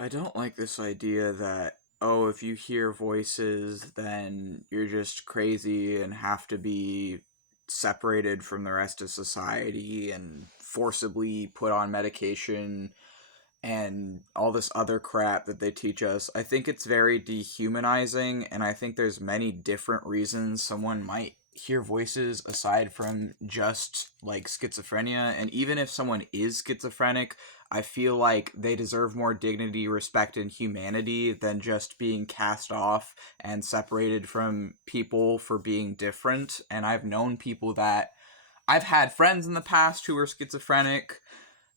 I don't like this idea that, oh, if you hear voices, then you're just crazy and have to be separated from the rest of society and forcibly put on medication and all this other crap that they teach us. I think it's very dehumanizing, and I think there's many different reasons someone might hear voices aside from just like schizophrenia. And even if someone is schizophrenic, I feel like they deserve more dignity, respect, and humanity than just being cast off and separated from people for being different. And I've known people that I've had friends in the past who were schizophrenic,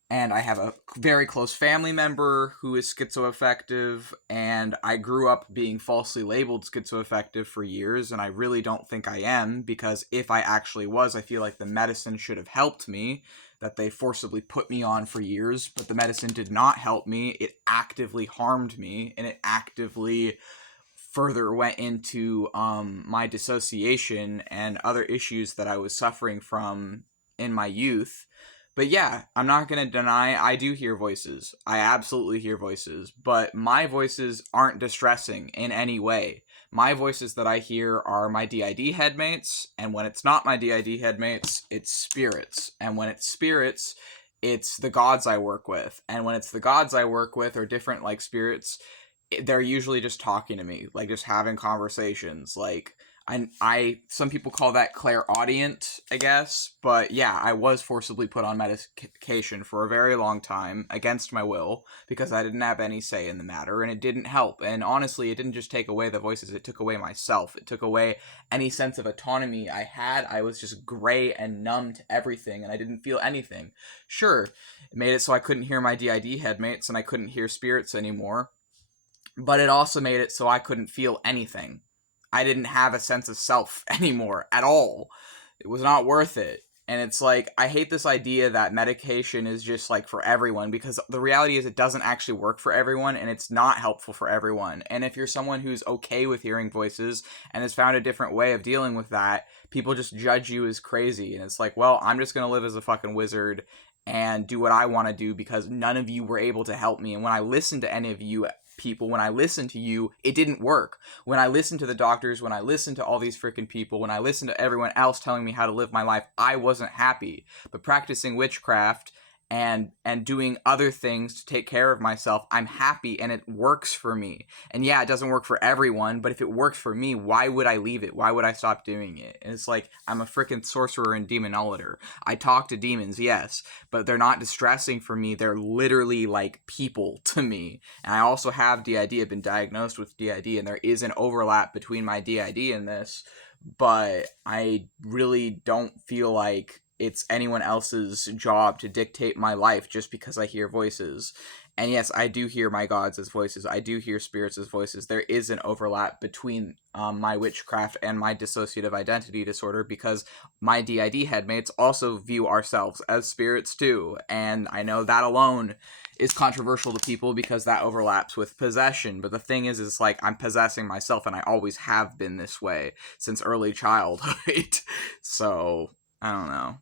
and I have a very close family member who is schizoaffective, and I grew up being falsely labeled schizoaffective for years, and I really don't think I am, because if I actually was, I feel like the medicine should have helped me, that they forcibly put me on for years, but the medicine did not help me. It actively harmed me, and it actively further went into my dissociation and other issues that I was suffering from in my youth. But yeah, I'm not going to deny I do hear voices. I absolutely hear voices, but my voices aren't distressing in any way. My voices that I hear are my DID headmates, and when it's not my DID headmates, it's spirits. And when it's spirits, it's the gods I work with. And when it's the gods I work with or different like spirits, they're usually just talking to me, like just having conversations. Like some people call that clairaudient, I guess. But yeah, I was forcibly put on medication for a very long time against my will because I didn't have any say in the matter, and it didn't help. And honestly, it didn't just take away the voices; it took away myself. It took away any sense of autonomy I had. I was just gray and numb to everything, and I didn't feel anything. Sure, it made it so I couldn't hear my DID headmates and I couldn't hear spirits anymore, but it also made it so I couldn't feel anything. I didn't have a sense of self anymore at all. It was not worth it. And it's like, I hate this idea that medication is just like for everyone, because the reality is it doesn't actually work for everyone, and it's not helpful for everyone. And if you're someone who's okay with hearing voices and has found a different way of dealing with that, people just judge you as crazy. And it's like, well, I'm just going to live as a fucking wizard and do what I want to do because none of you were able to help me. And when I listened to any of you people, when I listened to you, it didn't work. When I listened to the doctors, when I listened to all these freaking people, when I listened to everyone else telling me how to live my life, I wasn't happy. But practicing witchcraft and doing other things to take care of myself, I'm happy, and it works for me. And yeah, it doesn't work for everyone, but if it works for me, why would I leave it? Why would I stop doing it? And it's like, I'm a freaking sorcerer and demonologer. I talk to demons, yes, but they're not distressing for me. They're literally like people to me. And I also have DID. I've been diagnosed with DID, and there is an overlap between my DID and this, but I really don't feel like it's anyone else's job to dictate my life just because I hear voices. And yes, I do hear my gods as voices. I do hear spirits as voices. There is an overlap between my witchcraft and my dissociative identity disorder, because my DID headmates also view ourselves as spirits too. And I know that alone is controversial to people because that overlaps with possession. But the thing is like, I'm possessing myself, and I always have been this way since early childhood. So I don't know.